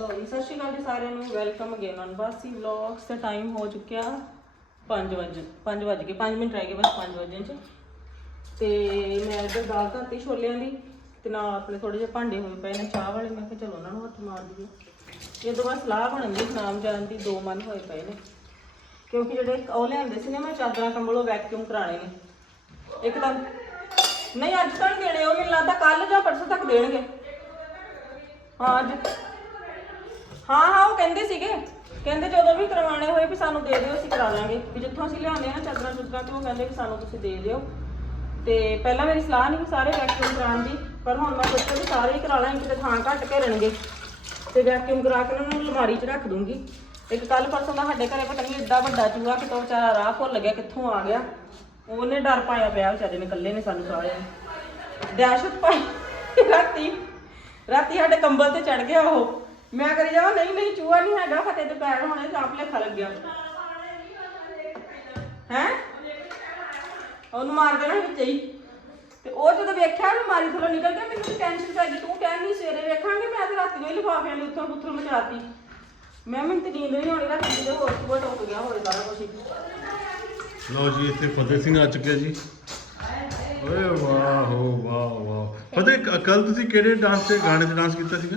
ਲੋ ਜੀ, ਸਤਿ ਸ਼੍ਰੀ ਅਕਾਲ ਜੀ ਸਾਰਿਆਂ ਨੂੰ welcome again on Bassi vlogs the time ਹੋ ਚੁੱਕਿਆ 5 ਵਜੇ 5 ਵਜ ਕੇ 5 ਮਿੰਟ ਰਹਿ ਗਏ ਬਸ 5 ਵਜੇ ਚ। ਤੇ ਮੈਂ ਇੱਧਰ ਦਾਲ ਧਰਤੀ ਛੋਲਿਆਂ ਦੀ, ਤੇ ਨਾਲ ਆਪਣੇ ਥੋੜੇ ਜਿਹੇ ਭਾਂਡੇ ਹੋਏ ਪਏ ਨੇ ਚਾਹ ਵਾਲੇ, ਮੈਂ ਕਿਹਾ ਚਲੋ ਉਹਨਾਂ ਨੂੰ ਹੱਥ ਮਾਰ ਦਈਏ। ਇਹ ਤੋਂ ਬਾਅਦ ਸਲਾਹ ਬਣਨ ਦੀ ਨਾਮ ਜਾਣ ਦੀ ਦੋ ਮਨ ਹੋਏ ਪਏ ਨੇ। ਕਿਉਂਕਿ ਜਿਹੜੇ ਉਹ ਲਿਆਂਦੇ ਸੀ ਨਾ, ਮੈਂ ਚਾਦਰਾਂ ਕੰਬਲੋਂ ਵੈਕਿਊਮ ਕਰਾਣੇ ਨੇ। ਇੱਕ ਤਾਂ ਨਹੀਂ, ਅੱਜ ਤੱਕ ਦੇਣੇ, ਉਹ ਮੈਨੂੰ ਲੱਗਦਾ ਕੱਲ ਜਾਂ ਪਰਸੋਂ ਤੱਕ ਦੇਣਗੇ। ਹਾਂ, ਅੱਜ ਹਾਂ ਹਾਂ, ਉਹ ਕਹਿੰਦੇ ਸੀਗੇ। ਕਹਿੰਦੇ ਜਦੋਂ ਵੀ ਕਰਵਾਉਣੇ ਹੋਏ ਵੀ ਸਾਨੂੰ ਦੇ ਦਿਓ, ਅਸੀਂ ਕਰਾ ਲਾਂਗੇ। ਵੀ ਜਿੱਥੋਂ ਅਸੀਂ ਲਿਆਉਂਦੇ ਆ ਨਾ ਚਾਦਰਾਂ ਚੁਦਰਾਂ ਤੇ, ਉਹ ਕਹਿੰਦੇ ਵੀ ਸਾਨੂੰ ਤੁਸੀਂ ਦੇ ਦਿਓ। ਤੇ ਪਹਿਲਾਂ ਮੇਰੀ ਸਲਾਹ ਨਹੀਂ ਵੀ ਸਾਰੇ ਵੈਕਿਊਮ ਕਰਾਉਣ ਦੀ, ਪਰ ਹੁਣ ਮੈਂ ਸੋਚਿਆ ਵੀ ਸਾਰੇ ਹੀ ਕਰਾ ਲਾਂਗੇ ਕਿਤੇ ਥਾਂ ਘੱਟ ਘੇਰਣਗੇ ਤੇ ਵੈਕਿਊਮ ਕਰਾ ਕੇ ਉਹਨਾਂ ਨੂੰ ਅਲਮਾਰੀ 'ਚ ਰੱਖ ਦੂੰਗੀ। ਇੱਕ ਕੱਲ ਪਰਸੋਂ ਦਾ ਸਾਡੇ ਘਰੇ ਪਤਾ ਨਹੀਂ ਏਡਾ ਵੱਡਾ ਚੂਹਾ ਕਿਤੋਂ ਵਿਚਾਰਾ ਰਾਹ ਭੁੱਲ ਗਿਆ, ਕਿੱਥੋਂ ਆ ਗਿਆ। ਉਹਨੇ ਡਰ ਪਾਇਆ ਪਿਆ ਵਿਚਾਰੇ ਨੇ, ਇਕੱਲੇ ਨੇ ਸਾਨੂੰ ਸਾਰਿਆਂ ਨੂੰ। ਦਹਿਸ਼ਤ ਪਾਈ। ਰਾਤੀ ਰਾਤੀ ਸਾਡੇ ਕੰਬਲ ਤੇ ਚੜ ਗਿਆ ਉਹ। ਮੈਂ ਕਰੀ ਜਾਵਾਂ, ਨਹੀਂ ਨਹੀਂ, ਚੂਹਾ ਨਹੀਂ ਹੈਗਾ ਫਤੇ ਤੇ ਪੈਰ ਹੋਣੇ, ਤਾਂ ਆਪ ਲੇਖਾ ਲੱਗਿਆ। ਹੈ? ਉਹਨੂੰ ਮਾਰ ਦੇਣਾ ਵਿੱਚ ਹੀ। ਤੇ ਉਹ ਜਦੋਂ ਵੇਖਿਆ ਨਾ ਮਾਰੀ ਥੱਲੋਂ ਨਿਕਲ ਗਿਆ, ਮੈਨੂੰ ਟੈਨਸ਼ਨ ਪੈ ਗਈ। ਤੂੰ ਕਹਿੰਦੀ ਸਵੇਰੇ ਵੇਖਾਂਗੇ, ਮੈਂ ਤੇ ਰਾਤੀ ਨੂੰ ਹੀ ਲਿਫਾਫਿਆਂ ਦੇ ਉੱਤੋਂ ਪੁੱਥਰ ਮਚਾਤੀ। ਮੈਂ ਮੈਨੂੰ ਤੇ ਨੀਂਦ ਨਹੀਂ ਆਉਣੀ, ਰਾਤੀ ਦੇ ਹੋਰ ਸੁਬਹ ਟੁੱਕ ਗਿਆ ਹੋਏ ਸਾਰਾ ਕੁਝ ਲਓ ਜੀ, ਇੱਥੇ ਫਤਿਹ ਸਿੰਘ ਆ ਚੁੱਕਿਆ ਜੀ। ਓਏ ਵਾਹ, ਹੋ ਵਾਹ ਵਾਹ। ਫਤਿਹ ਕੱਲ ਤੁਸੀਂ ਕਿਹੜੇ ਡਾਂਸ ਤੇ ਗਾਣੇ ਤੇ ਡਾਂਸ ਕੀਤਾ ਸੀਗਾ?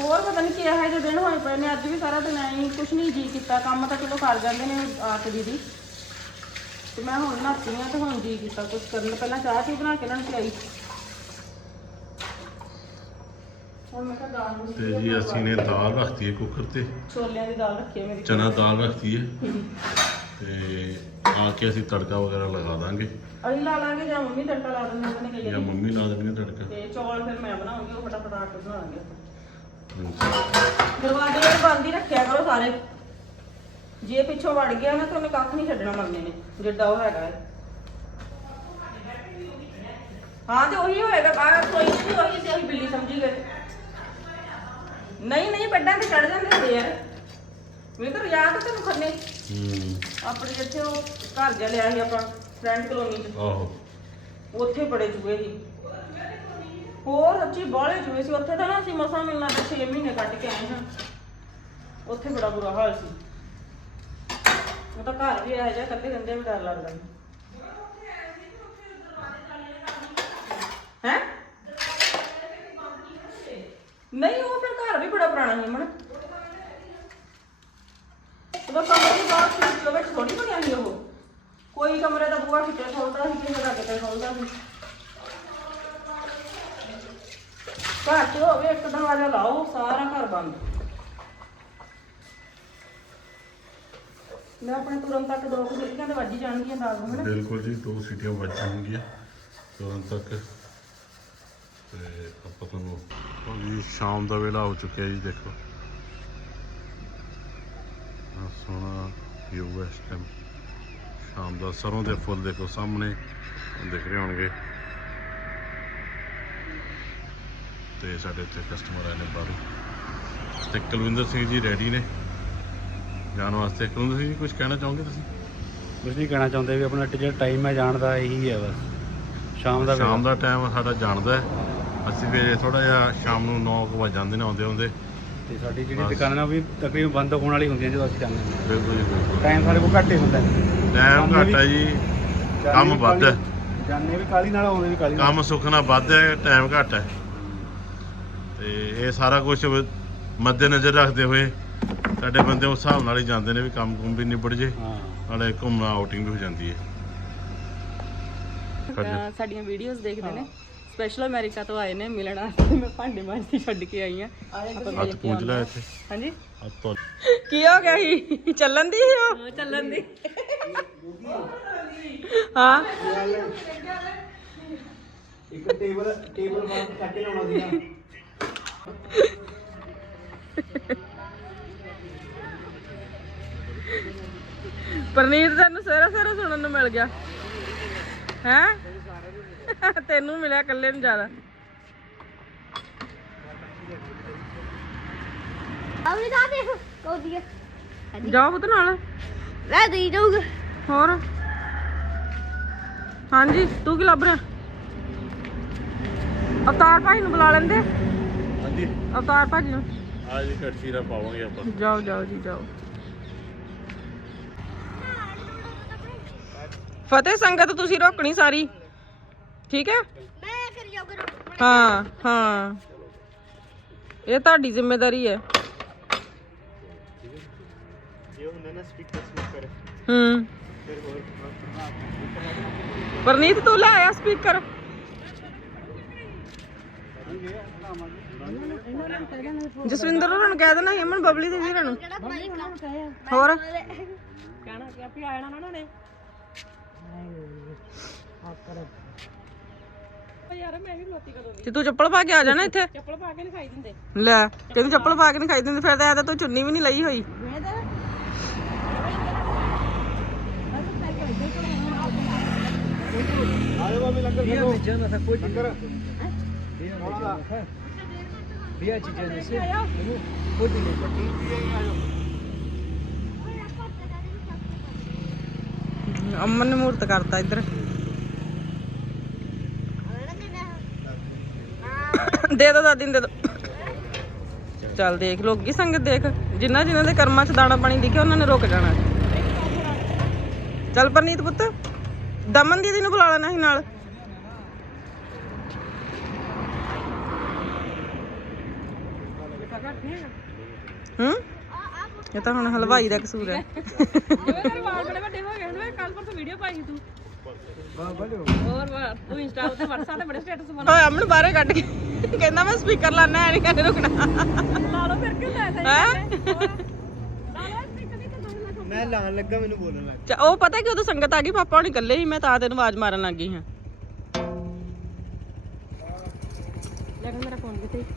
ਹੋਰ ਪਤਾ ਨਹੀਂ ਕੀ ਹੈ ਜੇ ਦਿਨ ਹੋਏ ਪਏ ਨੇ ਅੱਜ ਵੀ ਸਾਰਾ ਦਿਨ ਐਂ ਹੀ ਕੁਝ ਨਹੀਂ ਜੀ ਕੀਤਾ ਕੰਮ ਤਾਂ ਚਲੋ ਕਰ ਜਾਂਦੇ ਨੇ ਆ ਕੇ ਦੀਦੀ ਤੇ ਮੈਂ ਹੁਣ ਨਹਾਤੀ ਆ ਤੇ ਹੁਣ ਜੀ ਕੀਤਾ ਕੁਝ ਕਰਨ ਪਹਿਲਾਂ ਚਾਹ ਚੀ ਬਣਾ ਕੇ ਇਹਨਾਂ ਨੂੰ ਪਿਆਈ। ਹੁਣ ਮੈਂ ਕਿਹਾ ਦਾਲ ਨੂੰ ਤੇ ਜੀ ਅਸੀਂ ਨੇ ਦਾਲ ਰੱਖਤੀ ਹੈ ਕੁੱਕਰ ਤੇ। ਛੋਲਿਆਂ ਦੀ ਦਾਲ ਰੱਖੀ ਹੈ ਮੇਰੀ। ਚਨਾ ਦਾਲ ਰੱਖਤੀ ਹੈ। ਤੇ ਆ ਕੇ ਅਸੀਂ ਤੜਕਾ ਵਗੈਰਾ ਲਗਾ ਦਾਂਗੇ। ਅਸੀਂ ਲਾ ਲਾਂਗੇ ਜਾਂ ਮੰਮੀ ਤੜਕਾ ਲਾ ਦਿੰਦੇ ਨੇ ਕਈ ਜਾਂ ਵਾਰੀ। ਮੰਮੀ ਲਾ ਦੇਣਗੇ ਤੜਕਾ। ਤੇ ਚੌਲ ਫਿਰ ਮੈਂ ਬਣਾਉਂਗੀ ਉਹ ਫਟਾਫਟ ਆ ਕੇ ਬਣਾਵਾਂਗੇ ਹਾਂਜੀ। ਦਰਵਾਜ਼ੇ ਦੇ ਬੰਦ ਹੀ ਰੱਖਿਆ ਕਰੋ ਸਾਰੇ। ਜੇ ਪਿੱਛੋਂ ਵੜ ਗਿਆ ਨਾ ਤਾਂ ਉਹਨੇ ਕੱਖ ਨਹੀਂ ਛੱਡਣਾ ਮੰਮੀ ਨੇ ਜਿੱਡਾ ਉਹ ਹੈਗਾ ਹੈ। ਹਾਂ ਤੇ ਉਹੀ ਹੋਏਗਾ ਬਾਹਰ ਕੋਈ ਨਹੀਂ ਉਹੀ ਸੀ ਅਸੀਂ ਬਿੱਲੀ ਸਮਝੀ ਗਏ। ਨਹੀਂ ਨਹੀਂ ਤੇ ਚੜ ਜਾਂਦੇ ਹੁੰਦੇ ਯਾਰ ਮੈਨੂੰ ਤਾਂ ਯਾਦ ਹੈ ਤੈਨੂੰ ਖੰਨੇ। ਹੂੰ। ਆਪਣੇ ਜਿੱਥੇ ਉਹ ਘਰ ਜਿਹਾ ਲਿਆ ਸੀ ਆਪਾਂ ਫਰੈਂਡ ਕਲੋਨੀ 'ਚ। ਆਹੋ। ਉੱਥੇ ਬੜੇ ਚੂਹੇ ਸੀ। ਹੋਰ ਸੱਚੀ ਬਾਹਲੇ ਚੂਹੇ ਸੀ। ਉੱਥੇ ਤਾਂ ਨਾ ਅਸੀਂ ਮਸਾਂ ਮਿਲਣਾ ਤੇ 6 ਮਹੀਨੇ ਕੱਟ ਕੇ ਆਏ ਹਾਂ। ਉੱਥੇ ਬੜਾ ਬੁਰਾ ਹਾਲ ਸੀ। ਉਹ ਤਾਂ ਘਰ ਵੀ ਇਹੋ ਜਿਹਾ ਇਕੱਲੇ ਰਹਿੰਦੇ ਵੀ ਡਰ ਲੱਗਦਾ। ਹੈ? ਨਹੀਂ, ਉਹ ਫਿਰ ਘਰ ਵੀ ਬੜਾ ਪੁਰਾਣਾ ਸੀ ਮਣ ਉਹਦਾ ਕਮਰੇ ਦੀ ਬਾਤ ਸੀ ਉਹ ਵਿੱਚ ਥੋੜੀ ਬਣਿਆ ਸੀ ਉਹ। ਕੋਈ ਕਮਰੇ ਦਾ ਬੂਹਾ ਕਿਤੇ ਖੋਲਦਾ ਸੀ, ਕਿਸੇ ਦਾ ਕਿਤੇ ਖੋਲਦਾ ਸੀ। ਘਰ ਚ ਹੋਵੇ, ਇੱਕ ਦਰਵਾਜ਼ਾ ਲਾਓ, ਸਾਰਾ ਘਰ ਬੰਦ। ਮੈਂ ਆਪਣੇ ਤੁਰਨ ਤੱਕ ਦੋ ਕੁ ਸਿੱਟੀਆਂ ਤੇ ਵੱਜੀ ਜਾਣਗੀਆਂ ਦਾਲ ਨੂੰ ਹਨਾ ਬਿਲਕੁਲ ਜੀ, ਦੋ ਸੀਟੀਆਂ ਵੱਜ ਜਾਣਗੀਆਂ ਤੁਰੰਤ ਤੱਕ। ਤੇ ਆਪਾਂ ਤੁਹਾਨੂੰ ਉਹ ਜੀ ਸ਼ਾਮ ਦਾ ਵੇਲਾ ਹੋ ਚੁੱਕਿਆ ਜੀ, ਦੇਖੋ। ਆਹ ਸੋਹਣਾ ਵਿਊ ਇਸ ਟਾਈਮ ਸ਼ਾਮ ਦਾ ਸਰੋਂ ਦੇ ਫੁੱਲ ਦੇਖੋ ਸਾਹਮਣੇ ਦਿਖ ਰਹੇ ਹੋਣਗੇ। ਤੇ ਸਾਡੇ ਇੱਥੇ ਕਸਟਮਰ ਆਏ ਨੇ ਬਾਹਰੋਂ। ਤੇ ਕੁਲਵਿੰਦਰ ਸਿੰਘ ਜੀ ਰੈਡੀ ਨੇ। ਜਾਣ ਵਾਸਤੇ। ਕੁਲਵਿੰਦਰ ਸਿੰਘ ਜੀ ਕੁਝ ਕਹਿਣਾ ਚਾਹੋਗੇ ਤੁਸੀਂ? ਕੁਝ ਨਹੀਂ ਕਹਿਣਾ ਚਾਹੁੰਦੇ ਵੀ ਆਪਣਾ ਜਿਹੜਾ ਟਾਈਮ ਹੈ ਜਾਣ ਦਾ ਇਹੀ ਹੈ ਬਸ। ਸ਼ਾਮ ਦਾ ਸ਼ਾਮ ਦਾ ਟਾਈਮ ਸਾਡਾ ਜਾਣਦਾ ਹੈ। ਅਸੀਂ ਫਿਰ ਥੋੜਾ ਜਿਹਾ ਸ਼ਾਮ ਨੂੰ 9 ਵਜੇ ਜਾਂਦੇ ਨੇ ਆਉਂਦੇ ਆਉਂਦੇ। ਤੇ ਸਾਡੀ ਜਿਹੜੀ। ਦੁਕਾਨ ਉਹ ਵੀ ਤਕਰੀਬਨ ਬੰਦ ਹੋਣ ਵਾਲੀ ਹੁੰਦੀ ਹੈ ਜਦੋਂ ਅਸੀਂ ਜਾਂਦੇ ਹਾਂ। ਬਿਲਕੁਲ ਜੀ ਬਿਲਕੁਲ। ਟਾਈਮ ਸਾਡੇ ਕੋਲ ਘੱਟ ਹੀ ਹੁੰਦਾ ਹੈ। ਟਾਈਮ ਘੱਟ ਹੈ ਜੀ। ਕੰਮ ਵੱਧ ਹੈ। ਜਾਣੇ ਵੀ ਕਾਲੀ ਨਾਲ ਆਉਂਦੇ ਵੀ ਕਾਲੀ ਕੰਮ ਸੁੱਖ ਨਾਲ ਵੱਧ ਹੈ ਟਾਈਮ ਘੱਟ ਹੈ। ਤੇ ਇਹ ਸਾਰਾ ਕੁਝ ਮੱਦੇ ਨਜ਼ਰ ਰੱਖਦੇ ਹੋਏ ਸਾਡੇ ਬੰਦੇ ਉਸ ਹਿਸਾਬ ਨਾਲ ਹੀ ਜਾਂਦੇ ਨੇ ਵੀ ਕੰਮ ਕੁੰਮ ਵੀ ਨਿਬੜ ਜੇ ਹਾਂ। ਨਾਲੇ ਘੁੰਮਣਾ ਆਊਟਿੰਗ ਵੀ ਹੋ ਜਾਂਦੀ ਹੈ। ਅਹ ਸਾਡੀਆਂ ਵੀਡੀਓਜ਼ ਦੇਖਦੇ ਨੇ ਸਪੈਸ਼ਲ ਅਮਰੀਕਾ ਤੋਂ ਆਏ ਨੇ ਮਿਲਣ ਵਾਸਤੇ ਮੈਂ ਭਾਂਡੇ ਮਾਂਜਦੀ ਛੱਡ ਕੇ ਆਈ ਆ ਹੱਥ ਪੂੰਝ ਲੈ ਇੱਥੇ। ਹਾਂਜੀ। ਹੱਥ ਧੋ ਕੀ ਹੋ ਗਿਆ ਸੀ? ਚੱਲਣ ਦੀ ਸੀ ਉਹ? ਚੱਲਣ ਦੀ। ਹਾਂ। ਇੱਕ ਟੇਬਲ ਟੇਬਲ ਬਾਹਰ ਚੱਕ ਕੇ ਲਾਉਣਾ ਸੀਗਾ। ਪਰਨੀਤ ਤੈਨੂੰ ਸਵੇਰੇ ਸਵੇਰੇ ਸੁਣਨ ਨੂੰ ਮਿਲ ਗਿਆ। ਹੈ? ਤੈਨੂੰ ਮਿਲਿਆ ਇਕੱਲੇ ਨੂੰ ਜ਼ਿਆਦਾ। ਅਬੇ ਦਾ ਦੇਖ ਕੋਦੀ ਜਾਓ ਪੁੱਤ ਨਾਲ। ਲੈ ਦੇ ਜਾਊਗਾ। ਹੋਰ? ਹਾਂਜੀ ਤੂੰ ਕੀ ਲੱਭ ਰਿਹਾ? ਅਵਤਾਰ ਭਾਈ ਨੂੰ ਬੁਲਾ ਲੈਂਦੇ। ਹਾਂਜੀ। ਅਵਤਾਰ ਭਾਜੀ ਨੂੰ? ਆ ਜੀ ਕੜਛੀ ਦਾ ਪਾਵਾਂਗੇ ਆਪਾਂ। ਜਾਓ ਜਾਓ ਜੀ ਜਾਓ। ਫਤਿਹ ਸੰਗਤ ਤੁਸੀਂ ਰੋਕਣੀ ਸਾਰੀ? ਠੀਕ ਹੈ? ਮੈਂ ਕਰ ਜਾਊਗਾ ਹਾਂ ਹਾਂ। ਇਹ ਤੁਹਾਡੀ ਜ਼ਿੰਮੇਵਾਰੀ ਹੈ। ਜੇ ਹੁੰਦਾ ਨਾ ਸਪੀਕਰ ਸਪੀਕਰ। ਹੂੰ। ਫਿਰ ਹੋਰ ਪਰਨੀਤ ਤੂੰ ਲੈ ਆਇਆ ਸਪੀਕਰ। ਜਸਵਿੰਦਰ ਹੋਰਾਂ ਨੂੰ ਕਹਿ ਦੇਣਾ ਹਿਮਨ ਬਬਲੀ ਦੇ ਵੀਰਾਂ ਨੂੰ। ਕਿਹੜਾ ਮਾਈਕ ਹੋਰ? ਕਹਿਣਾ ਕਿ ਆਪੀ ਆਣਾ ਨਾ ਨੇ। ਤੇ ਤੂੰ ਚੱਪਲ ਪਾ ਕੇ ਆ ਜਾਣਾ ਇੱਥੇ। ਚੱਪਲ ਪਾ ਕੇ ਨਹੀਂ ਖਾਈ ਦਿੰਦੇ। ਲੈ ਕਹਿੰਦੀ ਚੱਪਲ ਪਾ ਕੇ ਨਹੀਂ ਖਾਈ ਦਿੰਦੇ ਫਿਰ ਤਾਂ ਐ ਤਾਂ ਤੂੰ ਚੁੰਨੀ ਵੀ ਨਹੀਂ ਲਈ ਹੋਈ। ਆਜੋ ਬਾਬੇ ਲੰਗਰ ਨਾ ਕੋਈ ਲੰਗਰ। ਬਿਆ ਚੀਜ਼ਾਂ ਨੇ ਸੇ ਕੋਈ ਨਹੀਂ ਬੱਟੀ ਅਮਨ ਨੇ ਮੂਰਤ ਕਰਤਾ ਇੱਧਰ। ਦੇ ਦੋ ਦਾਦੀ ਨੂੰ, ਦੇ ਦੋ। ਚੱਲ ਦੇਖ, ਲੋਕੀ ਸੰਗਤ ਦੇਖ। ਜਿਨ੍ਹਾਂ ਜਿਨ੍ਹਾਂ ਦੇ ਕਰਮਾਂ 'ਚ ਦਾਣਾ ਪਾਣੀ ਲਿਖਿਆ ਉਹਨਾਂ ਨੇ ਰੁਕ ਜਾਣਾ। ਚੱਲ ਪਰਨੀਤ ਪੁੱਤ, ਦਮਨ ਦੀਦੀ ਨੂੰ ਬੁਲਾ ਲੈਣਾ ਸੀ ਨਾਲ। ਇਹ ਤਾਂ ਹੁਣ ਹਲਵਾਈ ਦਾ ਕਸੂਰ ਹੈ। ਓਏ ਅਮਨ ਬਾਹਰ ਕੱਢ ਕੇ ਕਹਿੰਦਾ ਮੈਂ ਸਪੀਕਰ ਲਾਣਾ ਐ ਨਹੀਂ ਕਹਿੰਦੇ ਰੁਕਣਾ। ਲਾ ਲਓ ਫਿਰ ਕਿਉਂ ਲੈ ਮੈਂ ਲਾਣ ਲੱਗਾ ਮੈਨੂੰ ਬੋਲਣ ਲੱਗ ਉਹ ਪਤਾ ਕਿ ਉਦੋਂ ਸੰਗਤ ਆ ਗਈ ਪਾਪਾ ਹੁਣੀ ਇਕੱਲੇ ਸੀ ਮੈਂ ਤਾਂ ਤੈਨੂੰ ਆਵਾਜ਼ ਮਾਰਨ ਲੱਗ ਗਈ ਹਾਂ।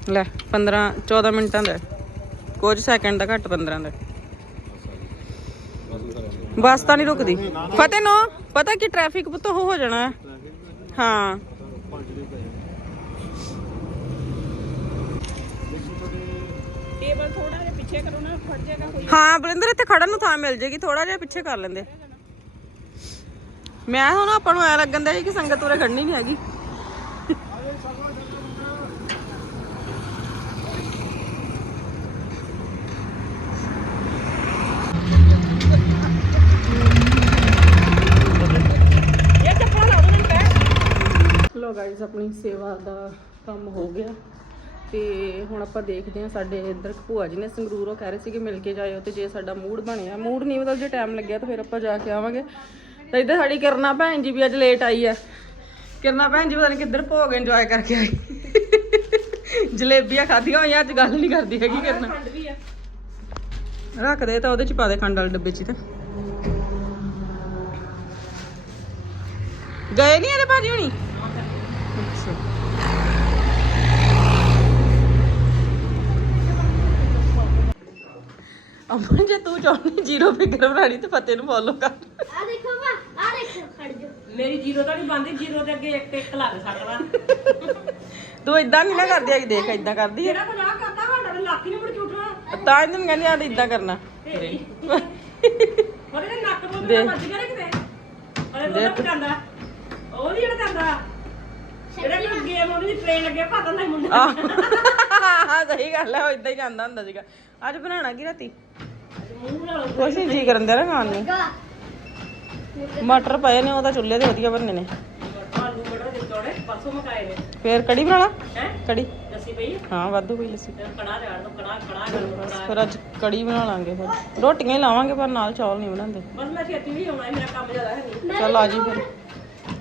ਲੈ 15 14 ਮਿੰਟਾਂ ਦਾ ਹੈ। ਕੁਝ ਸੈਕਿੰਡ ਦਾ ਘੱਟ 15 ਦਾ ਬੱਸ ਤਾਂ ਨਹੀਂ ਰੁਕਦੀ। ਫਤਿਹ ਨੋ ਪਤਾ ਕਿ ਟ੍ਰੈਫਿਕ ਪੁੱਤ ਉਹ ਹੋ ਜਾਣਾ। ਹੈ। ਹਾਂ ਟੇਬਲ ਥੋੜਾ ਜਿਹਾ ਪਿੱਛੇ ਕਰੋ ਨਾ ਫੜ ਜਾਏਗਾ ਕੋਈ। ਹਾਂ ਬਲਿੰਦਰ ਇੱਥੇ ਖੜਨ ਨੂੰ ਥਾਂ ਮਿਲ ਜੇਗੀ ਥੋੜਾ ਜਿਹਾ ਪਿੱਛੇ ਕਰ ਲੈਂਦੇ। ਮੈਂ ਹੁਣ ਆਪਾਂ ਨੂੰ ਐ ਲੱਗਣ ਦਾ ਕਿ ਸੰਗਤ ਉਰੇ ਖੜਨੀ ਨਹੀਂ ਹੈਗੀ। ਸੇਵਾ ਦਾ ਕੰਮ ਹੋ ਗਿਆ। ਤੇ ਹੁਣ ਆਪਾਂ ਦੇਖਦੇ ਹਾਂ ਸਾਡੇ ਇੱਧਰ ਭੂਆ ਜੀ ਨੇ ਸੰਗਰੂਰੋਂ ਕਹਿ ਰਹੇ ਸੀ ਕਿ ਮਿਲ ਕੇ ਜਾਇਓ ਤੇ ਜੇ ਸਾਡਾ ਮੂਡ ਬਣਿਆ ਮੂਡ ਨਹੀਂ ਮਤਲਬ ਜੇ ਟਾਈਮ ਲੱਗਿਆ ਤਾਂ ਫਿਰ ਆਪਾਂ ਜਾ ਕੇ ਆਵਾਂਗੇ। ਤੇ ਇੱਧਰ ਸਾਡੀ ਕਰਨਾ ਭੈਣ ਜੀ ਵੀ ਅੱਜ ਲੇਟ ਆਈ ਆ। ਕਰਨਾ ਭੈਣ ਜੀ ਪਤਾ ਨਹੀਂ ਕਿੱਧਰ ਭੋਗ ਇੰਜੋਏ ਕਰਕੇ ਆਈ। ਜਲੇਬੀਆਂ ਖਾਧੀਆਂ ਹੋਈਆਂ ਅੱਜ ਗੱਲ ਨਹੀਂ ਕਰਦੀ ਹੈਗੀ ਕਰਨਾ। ਰੱਖ ਦੇ ਤਾਂ ਉਹਦੇ ਚ ਪਾ ਦੇ ਖੰਡ ਵਾਲੇ ਡੱਬੇ ਚ ਹੀ ਤਾਂ। ਗਏ ਨਹੀਂ ਇਹਦੇ ਭਾਜੀ ਹੁਣੀ? ਅਮਨ ਜੇ ਤੂੰ ਚਾਹੁੰਦੀ ਜ਼ੀਰੋ ਫਿਗਰ ਬਣਾਣੀ ਤੇ ਫਤਿਹ ਨੂੰ ਫੋਲੋ ਕਰ। ਆ ਦੇਖੋ ਵਾ ਆ ਦੇਖੋ ਖੜ ਜਾ ਮੇਰੀ ਜੀਰੋ ਤਾਂ ਨਹੀਂ ਬੰਦੀ ਜੀਰੋ ਦੇ ਅੱਗੇ ਇੱਕ ਇੱਕ ਲੱਗ ਸਕਦਾ ਤੂੰ ਇਦਾਂ ਨਹੀਂ ਨਾ ਕਰਦੀ ਹੈਗੀ ਦੇਖ ਇਦਾਂ ਕਰਦੀ ਹੈ। ਜਿਹੜਾ 50 ਕਰਦਾ ਸਾਡਾ ਤਾਂ ਲੱਖ ਹੀ ਨਹੀਂ ਮੁੜ ਕੇ ਉੱਠਣਾ। ਤਾਂ ਇਹਨੂੰ ਕਹਿੰਦੀ ਆ ਇਦਾਂ ਕਰਨਾ। ਉਹਦੇ ਤੇ ਨੱਕ ਤੋਂ ਦੇ। ਵੱਜ ਗਿਆ ਨਾ ਕਿਤੇ? ਉਹਦੇ ਤੋਂ ਜਾਂਦਾ ਉਹ ਨਹੀਂ ਜਿਹੜਾ ਜਾਂਦਾ ਜਿਹੜਾ ਕਿ ਗੇਮ ਉਹਦੀ ਟ੍ਰੇਨ ਅੱਗੇ ਪਤਾ ਨਹੀਂ ਮੁੰਡਾ। ਆਹ। ਸਹੀ ਗੱਲ ਹੈ ਉਹ ਇਦਾਂ ਹੀ ਜਾਂਦਾ ਹੁੰਦਾ ਸੀਗਾ। ਅੱਜ ਬਣਾਉਣਾ ਕੀ ਰਾਤੀ? ਕੁਛ ਨਹੀਂ ਜੀ ਕਰਨ ਦੇ ਨਾ ਖਾਣ ਨੂੰ। ਮਟਰ ਪਏ ਨੇ ਉਹ ਤਾਂ ਚੁੱਲ੍ਹੇ ਤੇ ਵਧੀਆ ਬਣਨੇ ਨੇ। ਆਲੂ ਬੜਾ ਦੇ ਚੌੜੇ ਪਰਸੋਂ ਮਕਾਏ ਨੇ ਫੇਰ ਕੜੀ ਬਣਾ ਲਾ ਹੈ? ਕੜੀ? ਦੱਸੀ ਪਈ ਹਾਂ ਵਾਧੂ ਕੋਈ ਲੱਸੀ। ਤੇ ਕੜਾ ਰਿਆੜ ਤੋਂ ਕੜਾ ਕੜਾ ਗਰਮ ਕੜਾ ਫਿਰ ਅੱਜ ਕੜੀ ਬਣਾ ਲਾਂਗੇ ਫਿਰ। ਰੋਟੀਆਂ ਹੀ ਲਾਵਾਂਗੇ ਪਰ ਨਾਲ ਚੌਲ ਨਹੀਂ ਬਣਾਉਂਦੇ। ਬਸ ਮੈਂ ਛੇਤੀ ਵੀ ਆਉਣਾ ਸੀ, ਮੇਰਾ ਕੰਮ ਜ਼ਿਆਦਾ ਹੈ ਨਹੀਂ। ਚੱਲ ਆ ਜੀ ਫਿਰ।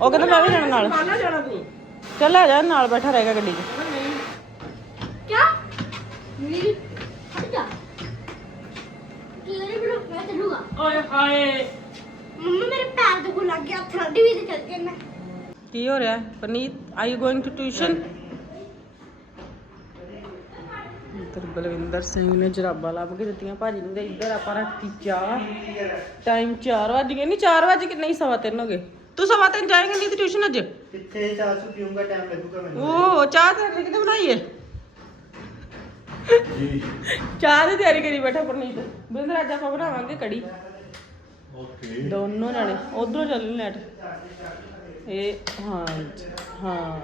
ਉਹ ਕਹਿੰਦਾ ਮੈਂ ਵੀ ਜਾਣਾ ਨਾਲ। ਮਾਨਾ ਜਾਣਾ ਤੂੰ ਚੱਲ ਆ ਜਾ ਨਾਲ ਬੈਠਾ ਰਹੇਗਾ ਗੱਡੀ 'ਚ। ਕਿਆ? ਮੇਰੀ ਹਟ ਜਾ ਕੀ ਕਰੀ ਬੜੋ ਮੈਂ ਚੱਲੂਗਾ। ਓਏ ਹਾਏ। ਮੰਮਾ ਮੇਰੇ ਪੈਰ ਦੁਖਣ ਲੱਗ ਗਿਆ ਠੰਡੀ ਵੀ ਤੇ ਚੱਲ ਜਾਣਾ ਕੀ ਹੋ ਰਿਹਾ Puneet are you going to tuition ਇੱਧਰ ਬਲਵਿੰਦਰ ਸਿੰਘ ਨੇ ਜਰਾਬਾਂ ਲੱਭ ਕੇ ਦਿੱਤੀਆਂ ਭਾਜੀ ਨੂੰ ਤੇ ਇੱਧਰ ਆਪਾਂ ਰੱਖਤੀ ਚਾਹ। ਟਾਈਮ 4 ਵਜ ਗਏ। ਨਹੀਂ 4 ਵਜ ਕੇ ਨਹੀਂ ਸਵਾ ਤਿੰਨ ਹੋ ਗਏ। ਤੂੰ ਸਵਾ ਤਿੰਨ ਜਾਏਂਗਾ ਨਹੀਂ ਤੇ ਟਿਊਸ਼ਨ ਅੱਜ? ਕਿੱਥੇ ਚਾਹ ਚੂ ਪੀਊਂਗਾ ਟਾਈਮ ਲੱਗੂਗਾ ਮੈਨੂੰ। ਉਹ ਚਾਹ ਤੇ ਕਿਤੇ ਬਣਾਈਏ। ਜੀ ਚਾਹ ਦੀ ਤਿਆਰੀ ਕਰੀ ਬੈਠਾ ਪਰਨੀਤ। ਬਲਵਿੰਦਰ ਅੱਜ ਆਪਾਂ ਬਣਾਵਾਂਗੇ ਕੜੀ। ਓਕੇ। ਦੋਨੋਂ ਜਾਣੇ ਉਧਰੋਂ ਚੱਲ ਲੈਟ। ਇਹ ਹਾਂ ਹਾਂ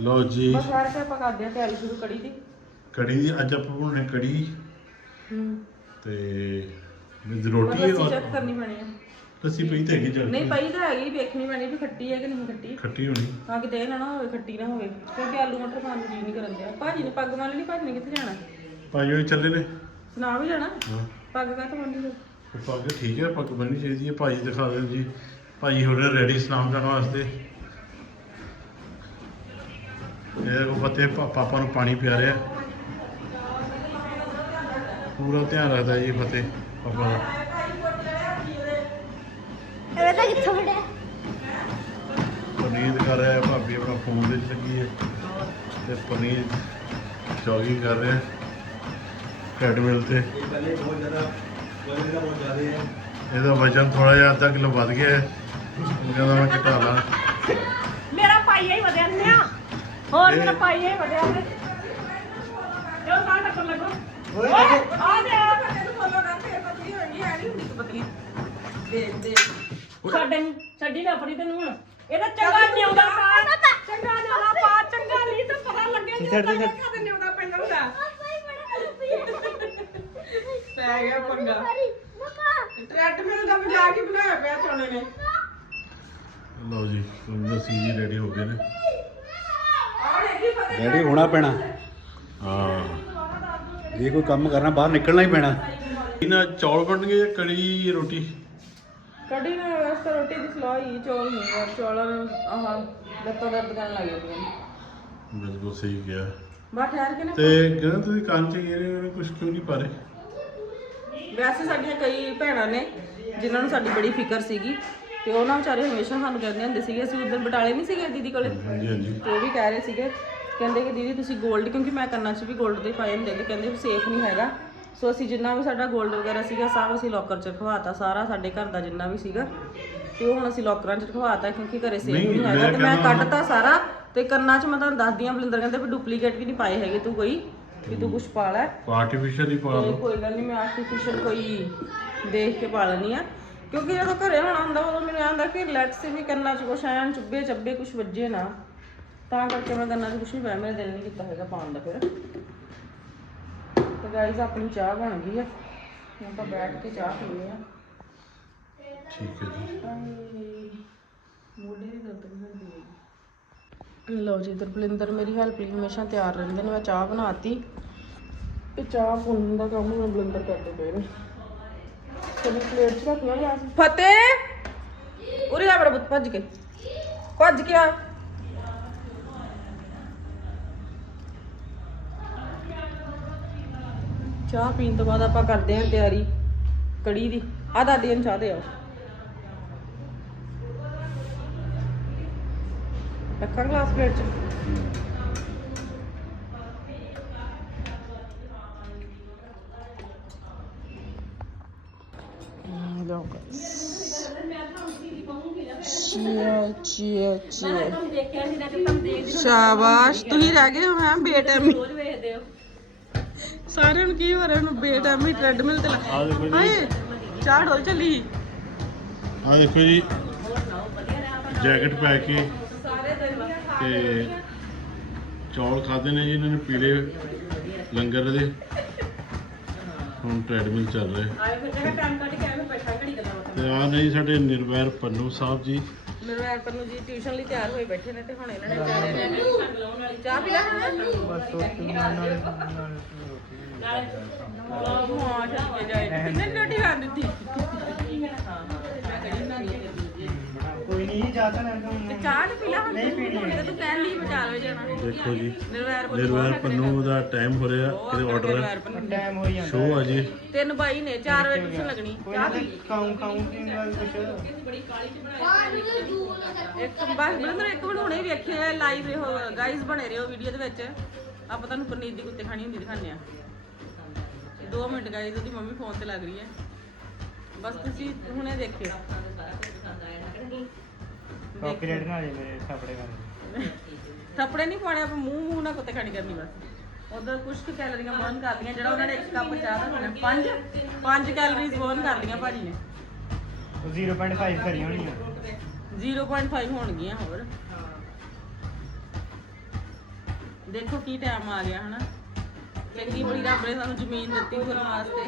ਲਓ ਜੀ। ਬਸ ਸਾਰੇ ਤੇ ਆਪਾਂ ਕਰਦੇ ਆ ਤਿਆਰੀ ਸ਼ੁਰੂ ਕੜੀ ਦੀ। ਕੜੀ ਦੀ ਅੱਜ ਆਪਾਂ ਬਣਾਉਣੇ ਕੜੀ। ਹੂੰ। ਤੇ ਵਿੱਚ ਰੋਟੀ ਲੱਸੀ ਔਰ ਚੈੱਕ ਕਰਨੀ ਪੈਣੀ ਆ। ਲੱਸੀ ਪਈ ਤੇ ਹੈਗੀ ਜਗ ਨਹੀਂ ਪਈ ਤਾਂ ਹੈਗੀ ਵੇਖਣੀ ਪੈਣੀ ਵੀ ਖੱਟੀ ਹੈ ਕਿ ਨਹੀਂ ਖੱਟੀ। ਖੱਟੀ ਹੋਣੀ। ਕਿਤੇ ਇਹ ਨਾ ਨਾ ਹੋਵੇ ਖੱਟੀ ਨਾ ਹੋਵੇ। ਕਿਉਂਕਿ ਆਲੂ ਮਟਰ ਖਾਣ ਨੂੰ ਜੀ ਨਹੀਂ ਕਰਨ ਦਿਆ। ਭਾਜੀ ਨੇ ਪੱਗ ਮੰਨ ਲਈ ਭਾਜੀ ਨੇ ਕਿੱਥੇ ਜਾਣਾ? ਭਾਈ ਹੋਈ ਚੱਲੇ ਨੇ। ਸੁਣਾ ਵੀ ਜਾਣਾ ਹਾਂ। ਪੱਗ ਕਾ ਤਾਂ ਮੰਨੀ ਪੱਗ ਠੀਕ ਹੈ ਪੱਗ ਬੰਨਣੀ ਚਾਹੀਦੀ ਹੈ। ਭਾਜੀ ਦਿਖਾ ਦਿਓ ਜੀ। ਭਾਜੀ ਹੋ ਰਹੇ ਰੈਡੀ ਸਨਾਮ ਕਰਨ ਵਾਸਤੇ। ਇਹ ਕੋ ਫਤਿਹ ਪਾਪਾ ਨੂੰ ਪਾਣੀ ਪਿਆ ਰਿਹਾ। ਪੂਰਾ ਧਿਆਨ ਰੱਖਦਾ ਜੀ ਫਤਿਹ ਪਾਪਾ ਦਾ ਇਹ ਤਾਂ ਕਿੱਥੋਂ ਫੜਿਆ ਪਨੀਰ ਕਰ ਰਿਹਾ ਹੈ ਭਾਬੀ ਆਪਣਾ ਫੋਨ ਦੇ ਲੱਗੀ ਹੈ ਤੇ ਪਨੀਰ ਜੋਗਿੰਗ ਕਰ ਰਿਹਾ ਹੈ। ਟ੍ਰੈਡਮਿਲ ਤੇ। ਇਹਦਾ ਵਜਨ ਥੋੜਾ ਜਿਹਾ ਅੱਧਾ ਕਿਲੋ ਵੱਧ ਗਿਆ ਹੈ। ਉਹ ਕਹਿੰਦਾ ਮੈਂ ਘਟਾ ਲਾਂ। ਮੇਰਾ ਪਾਈਆ ਹੀ ਵਧਿਆ ਨਿਆ ਹੋਰ ਮੇਰਾ ਪਾਈਆ ਹੀ ਵਧਿਆ ਨੇ ਜੋ ਤਾਂ ਟੱਕਰ ਲੱਗੋ? ਓਏ। ਆ ਦੇ। ਆ ਤੈਨੂੰ ਫੋਲੋ ਕਰ ਫੇਰ ਪਤਲੀ ਹੋਣੀ ਹੈ ਨਹੀਂ ਹੁੰਦੀ ਪਤਲੀ ਦੇਖ। ਦੇ ਸਾਡੇ ਨੂੰ ਛੱਡੀ ਨਾ ਆਪਣੀ ਤੈਨੂੰ ਹੁਣ। ਇਹਦਾ ਚੰਗਾ ਨਿਉਂਦਾ ਪਾ। ਚੰਗਾ ਨਿਉਂਦਾ ਪਾ ਚੰਗਾ ਨਹੀਂ ਤਾਂ ਪਤਾ ਲੱਗੇ ਛੱਡ ਦੇ, ਛੱਡ। ਕਦੇ ਨਿਉਂਦਾ ਪੈਂਦਾ ਹੁੰਦਾ। ਪੈ ਗਿਆ ਪੰਗਾ। ਟ੍ਰੈਡਮਿਲ ਦਾ ਮਜ਼ਾਕ ਹੀ ਬਣਾਇਆ ਪਿਆ ਚੋਣੇ ਨੇ। ਲਓ ਜੀ ਲੱਸੀ ਜੀ ਰੈਡੀ ਹੋ ਗਏ ਨੇ। ਰੈਡੀ ਹੋਣਾ ਪੈਣਾ। ਹਾਂ। ਜੇ ਕੋਈ ਕੰਮ ਕਰਨਾ ਬਾਹਰ ਨਿਕਲਣਾ ਹੀ ਪੈਣਾ। ਇਹਨਾਂ ਚੌਲ ਬਣਨਗੇ ਜਾਂ ਕੜੀ ਰੋਟੀ? ਕੜੀ ਨਾ ਵੈਸੇ ਤਾਂ ਰੋਟੀ ਦੀ ਸਲਾਹ ਹੀ ਚੌਲ ਨਹੀਂ ਯਾਰ ਚੌਲਾਂ ਨੂੰ ਆਹ ਲੱਤਾਂ ਦਰਦ ਕਰਨ ਲੱਗ ਜਾਂਦੀਆਂ ਨੇ ਬਿਲਕੁਲ ਸਹੀ ਗਿਆ ਬਾ ਠਹਿਰ ਕੇ ਨਾ ਤੇ ਕਹਿੰਦਾ ਤੁਸੀਂ ਕੰਨ ਚ ਗਏ ਕੁਝ ਕਿਉਂ ਨਹੀਂ ਪਾ ਰਹੇ ਵੈਸੇ ਸਾਡੀਆਂ ਕਈ ਭੈਣਾਂ ਨੇ ਜਿਨ੍ਹਾਂ ਨੂੰ ਸਾਡੀ ਬੜੀ ਫਿਕਰ ਸੀਗੀ ਤੇ ਉਹਨਾਂ ਵਿਚਾਰੇ ਹਮੇਸ਼ਾ ਸਾਨੂੰ ਕਹਿੰਦੇ ਹੁੰਦੇ ਸੀਗੇ ਅਸੀਂ ਉਧਰ ਬਟਾਲੇ ਨਹੀਂ ਸੀਗੇ ਦੀਦੀ ਕੋਲੇ? ਹਾਂਜੀ ਹਾਂਜੀ। ਤੇ ਉਹ ਵੀ ਕਹਿ ਰਹੇ ਸੀਗੇ ਕਹਿੰਦੇ ਕਿ ਦੀਦੀ ਤੁਸੀਂ 골ਡ ਕਿਉਂਕਿ ਮੈਂ ਕੰਨਾਂ 'ਚ ਵੀ 골ਡ ਦੇ ਪਾਏ ਹੁੰਦੇ ਨੇ ਕਹਿੰਦੇ ਸੇਫ ਨਹੀਂ ਹੈਗਾ। ਸੋ ਅਸੀਂ ਜਿੰਨਾ ਵੀ ਸਾਡਾ 골ਡ ਵਗੈਰਾ ਸੀਗਾ ਸਭ ਅਸੀਂ ਲੋਕਰ 'ਚ ਰਖਵਾਤਾ ਸਾਰਾ ਸਾਡੇ ਘਰ ਦਾ ਜਿੰਨਾ ਵੀ ਸੀਗਾ। ਤੇ ਉਹ ਹੁਣ ਅਸੀਂ ਲੋਕਰਾਂ 'ਚ ਰਖਵਾਤਾ ਕਿਉਂਕਿ ਘਰੇ ਸੇਫ ਨਹੀਂ, ਨਹੀਂ ਹੈਗਾ ਮੈਂ ਤੇ ਮੈਂ ਕਹਿੰਦਾ ਕੱਢਤਾ ਸਾਰਾ ਤੇ ਕੰਨਾਂ 'ਚ ਮੈਂ ਤੁਹਾਨੂੰ ਦੱਸਦੀ ਆਂ ਬਲਿੰਦਰ ਕਹਿੰਦੇ ਵੀ ਡੁਪਲੀਕੇਟ ਵੀ ਨਹੀਂ ਪਾਏ ਹੈਗੇ ਤੂੰ ਕੋਈ ਵੀ ਤੂੰ ਕੁਝ ਪਾ ਲੈ। ਆਰਟੀਫੀਸ਼ੀਅਲ ਹੀ ਪਾ ਲਓ। ਕੋਈ ਗੱਲ ਨਹੀਂ ਮੈਂ ਆਰਟੀਫੀਸ਼ੀਅਲ ਕੋਈ ਦੇਖ ਕੇ ਪਾ ਲੈਣੀ ਆ ਕਿਉਂਕਿ ਜਦੋਂ ਘਰੇ ਹੋਣਾ ਹੁੰਦਾ ਉਦੋਂ ਮੈਨੂੰ ਆਂਦਾ ਕਿ ਰਿਲੈਕਸ ਵੀ ਕਰਨਾ ਚ ਕੁਛ ਐਨ ਚੁੱਭੇ ਚੱਬੇ ਕੁਛ ਵੱਜੇ ਨਾ। ਤਾਂ ਕਰਕੇ ਮੈਂ ਕਰਨਾ ਚ ਕੁਛ ਨਹੀਂ ਪਾਇਆ ਮੇਰਾ ਦਿਲ ਨਹੀਂ ਕੀਤਾ ਹੈਗਾ ਪਾਉਣ ਦਾ ਫਿਰ। ਤੇ ਗਾਈਜ਼ ਆਪਣੀ ਚਾਹ ਬਣ ਗਈ ਆ। ਹੁਣ ਆਪਾਂ ਬੈਠ ਕੇ ਚਾਹ ਪੀਣੀ ਆ। ਠੀਕ ਹੈ ਜੀ। ਮੋਢੇ ਦੀ ਦਰਦ ਵੀ ਹੁੰਦੀ ਹੈ। ਲਓ ਜੀ ਇਧਰ ਬਲਿੰਦਰ ਮੇਰੀ ਹੈਲਪ ਲਈ ਹਮੇਸ਼ਾ ਤਿਆਰ ਰਹਿੰਦੇ ਨੇ ਮੈਂ ਚਾਹ ਬਣਾਤੀ। ਤੇ ਚਾਹ ਪੁੰਨ ਦਾ ਕੰਮ ਮੈਂ ਬਲਿੰਦਰ ਕਰਦੇ ਪਏ ਨੇ। ਚਲੋ ਪਲੇਟ ਚ ਰੱਖਣਾ ਫਤਿਹ! ਉਰੇ ਆ ਪੁੱਤ ਭੱਜ ਕੇ। ਭੱਜ ਕੇ ਆ। ਚਾਹ ਪੀਣ ਤੋਂ ਬਾਅਦ ਆਪਾਂ ਕਰਦੇ ਹਾਂ ਤਿਆਰੀ ਕੜੀ ਦੀ। ਆ ਦਾਦੀ ਨੂੰ ਚਾਹ ਦੇ ਆਓ। ਰੱਖਾਂ ਗਲਾਸ ਪਲੇਟ ਚ। ਹਮ, ਲਓ ਚੀਆ ਚੀਆ ਚੀਆ ਤੁਹਾਨੂੰ ਦੇਖਿਆ ਸੀ ਨਾ ਕਿ ਤੁਹਾਨੂੰ ਦੇਖਦੀ ਸ਼ਾਬਾਸ਼। ਤੁਸੀਂ ਰਹਿ ਗਏ ਹੋ ਮੈਂ ਬੇਟੈਮੀ ਰੋਜ਼ ਵੇਖਦੇ ਹੋ। ਸਾਰਿਆਂ ਨੂੰ ਕੀ ਹੋ ਰਿਹਾ ਨੂੰ ਬੇਟੈਮੀ ਟ੍ਰੈਡਮਿਲ ਤੇ ਲਾ- ਆ ਦੇਖੋ ਜੀ। ਹਾਏ ਚਾਹ ਢੋਲ ਚੱਲੀ। ਆ ਦੇਖੋ ਜੀ ਜੈਕਟ ਪਾ ਕੇ ਤੇ ਚੌਲ ਖਾਦੇ ਨੇ ਜੀ ਇਹਨਾਂ ਨੇ ਪੀਲੇ ਲੰਗਰ ਦੇ। ਹੁਣ ਟ੍ਰੈਡਮਿਲ ਚੱਲ ਰਿਹਾ। ਆਏ ਫਿਰ ਜਗ੍ਹਾ ਟਾਈਮ ਕੱਢ ਕੇ ਆਵੇਂ ਬੈਠਾ ਘੜੀ ਗੱਲਾਂ ਤੇ ਆ ਨਹੀਂ ਸਾਡੇ ਨਿਰਵੈਰ ਪੰਨੂ ਸਾਹਿਬ ਜੀ। ਮੇਰੇ ਐਪਰ ਨੂੰ ਜੀ ਟਿਊਸ਼ਨ ਲਈ ਤਿਆਰ ਹੋਏ ਬੈਠੇ ਨੇ ਤੇ ਹੁਣ ਇਹਨਾਂ ਨੇ ਵਿਚਾਰਿਆਂ ਨੇ ਚਾਹ ਪੀ ਲੈ ਨਾਲੇ ਮਾਂ ਚੱਲ ਕੇ ਜਾਏ। ਕਿੰਨੇ ਰੋਟੀ ਖਾਣ ਦਿੱਤੀ? ਹਾਂ ਹਾਂ ਮੈਂ ਕੜੀ ਬਣਾ ਲਈ ਨਹੀਂ ਜਾ ਤਾਂ ਲੈਂਦਾ ਤੇ ਚਾਹ ਤੇ ਪੀ ਲਾ ਹੁਣ ਨਹੀਂ ਪੀਣੀ ਹੁਣ ਤੇ ਤੂੰ ਕਹਿ ਲਈ ਵਿਚਾਰ ਹੋ ਜਾਣਾ। ਦੇਖੋ ਜੀ ਨਿਰਵੈਰ ਕੋਲ ਨਿਰਵੈਰ ਪੰਨੂ ਦਾ ਟਾਈਮ ਹੋ ਰਿਹਾ ਕਿਤੇ ਆਰਡਰ ਪੰਨੂ ਟਾਈਮ ਹੋਈ ਜਾਂਦਾ। ਸ਼ੋ ਆ ਜੀ। ਤਿੰਨ ਬਾਈ ਨੇ 4 ਵਜੇ ਟਿਊਸ਼ਨ ਲੱਗਣੀ। ਕੋਈ ਨਾ ਖਾਉਂ ਖਾਉਂ ਪੀਣ ਵਾਲੀ ਕੁਛ। ਇੱਕ ਬਸ ਬਲਿੰਦਰ ਇੱਕ ਮਿੰਟ ਹੁਣੇ ਵੇਖਿਆ ਲਾਈਵ ਰਹੋ ਗਾਇਸ ਬਣੇ ਰਹੋ ਵੀਡੀਓ ਦੇ ਵਿੱਚ। ਆਪਾਂ ਤੁਹਾਨੂੰ ਪਨੀਰ ਦੀ ਕੁੱਤੇ ਖਾਣੀ ਹੁੰਦੀ ਦਿਖਾਉਂਦੇ ਆ 2 ਮਿੰਟ ਗਾਇਸ ਉਹਦੀ ਮੰਮੀ ਫੋਨ ਤੇ ਲੱਗ ਰਹੀ ਹੈ। ਬਸ ਤੁਸੀਂ ਹੁਣੇ ਦੇਖਿਓ। ਕਾਪੀਰਾਈਟ ਨਾ ਆ ਜਾਏ ਮੇਰੇ ਥਾਪੜੇ ਕਰ ਥੱਪੜੇ ਨਹੀਂ ਪਾਣੇ ਆਪਾਂ ਮੂੰਹ ਮੂੰਹ ਨਾਲ ਕੁੱਤੇ ਖਾਣੀ ਕਰਨੀ ਬਸ। ਉਧਰ ਕੁਝ ਕੁ ਕੈਲਰੀਆਂ ਬਰਨ ਕਰ ਲਈਆਂ ਜਿਹੜਾ ਉਹਨਾਂ ਨੇ ਇੱਕ ਕੱਪ ਚਾਹ ਦਾ ਪੀਣਾ ਪੰਜ ਪੰਜ ਕੈਲਰੀਜ਼ ਬਰਨ ਕਰ ਲਈਆਂ ਭਾਜੀ ਨੇ। ਉਹ 0.5 ਕਰੀ ਹੋਣੀ ਆ 0.5 ਹੋਣਗੀਆਂ ਹੋਰ। ਦੇਖੋ ਕੀ ਟਾਈਮ ਆ ਗਿਆ ਹਨਾ? ਚੰਗੀ ਬੜੀ ਰੱਬ ਨੇ ਸਾਨੂੰ ਜ਼ਮੀਨ ਦਿੱਤੀ ਤੁਰਨ ਵਾਸਤੇ।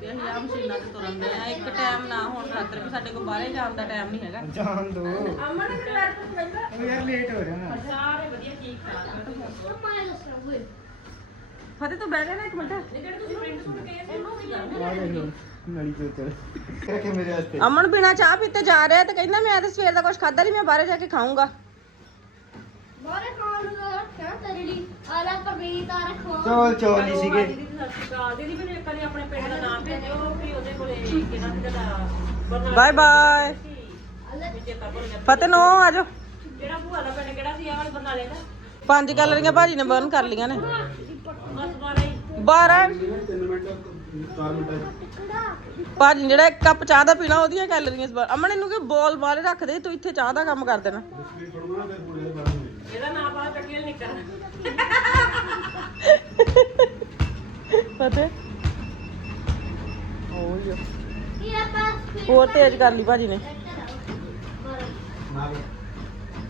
ਤੇ ਅਸੀਂ ਆ ਮਸ਼ੀਨਾਂ ਤੇ ਤੁਰਨ ਦੇ ਆ। ਇੱਕ ਟਾਈਮ ਨਾ ਹੋਣ ਖਾਤਰ ਵੀ ਸਾਡੇ ਕੋਲ ਬਾਹਰੇ ਜਾਣ ਦਾ ਟਾਈਮ ਨਹੀਂ ਹੈਗਾ। ਜਾਣ ਦੋ। ਅਮਨ ਨੇ ਕਿਹੜਾ ਪੈਂਦਾ ਉਹ ਯਾਰ ਲੇਟ ਹੋ ਰਿਹਾ ਨਾ ਸਾਰੇ ਵਧੀਆ ਠੀਕ ਠਾਕ ਮੰਮਾ ਨੇ ਦੱਸਣਾ ਹੋਏ ਫਤਿਹ ਤੂੰ ਬਹਿ ਜਾ ਨਾ ਇੱਕ ਮਿੰਟ। ਜਿਹੜੇ ਤੁਸੀਂ ਪ੍ਰਿੰਟ ਸੁਣ ਕੇ ਇਹਨੂੰ ਵੀ ਆ ਦੇਖ ਲਓ ਨਲੀ ਚੋ ਚਲ ਰੱਖੇ ਮੇਰੇ ਵਾਸਤੇ। ਅਮਨ ਬਿਨਾ ਚਾਹ ਪੀਤੇ ਜਾ ਰਿਹਾ ਤੇ ਕਹਿੰਦਾ ਮੈਂ ਤੇ ਸਵੇਰ ਦਾ ਕੁਝ ਖਾਦਾ ਨਹੀਂ ਮੈਂ ਬਾਹਰ ਜਾ ਕੇ ਖਾਊਂਗਾ। ਬਾਰੇ ਖਾਣ ਨੂੰ ਰੱਖਿਆ ਤੇਰੇ ਲਈ। ਆਲਾ ਪਬੀ ਤਾਂ ਰੱਖਵਾ ਚੌਲ ਚੌਲ ਨਹੀਂ ਸੀਗੇ। ਦੀਦੀ ਸਤਿ ਸ਼੍ਰੀ ਅਕਾਲ। ਦੀਦੀ ਮੈਨੂੰ ਇੱਕ ਵਾਰੀ ਆਪਣੇ ਪਿੰਡ ਦਾ ਨਾਮ ਭੇਜਿਓ ਵੀ ਉਹਦੇ ਕੋਲੇ ਕਿਹੜਾ ਕਿਹੜਾ ਬਰਨਾਲਾ ਬਾਏ ਬਾਏ। ਫਤਿਹ ਨੋ ਆਜੋ ਕਿਹੜਾ ਭੂਆ ਦਾ ਪਿੰਡ ਕਿਹੜਾ ਸੀ? ਆਹ ਵਾਲੇ ਬਰਨਾਲੇ ਦਾ। ਪੰਜ ਕੈਲਰੀਆਂ ਭਾਜੀ ਨੇ ਬਰਨ ਕਰ ਲੀਆਂ ਨੇ। ਬਾਰਾ ਹੀ। 12 ਭਾਜੀ ਜਿਹੜਾ ਇੱਕ ਕੱਪ ਚਾਹ ਦਾ ਪੀਣਾ ਉਹਦੀਆਂ ਕੈਲਰੀਆਂ ਅਮਨ ਇਹਨੂੰ ਕਿ ਬੋਲ ਬਾਹਰ ਰੱਖ ਦੇ ਤੂੰ ਇੱਥੇ ਚਾਹ ਦਾ ਕੰਮ ਕਰ ਦੇਣਾ। ਚੱਲ ਫਤਿਹ ਹੋ ਲਿਓ ਹੋਰ ਤੇਜ਼ ਕਰ ਲਈ ਭਾਜੀ ਨੇ।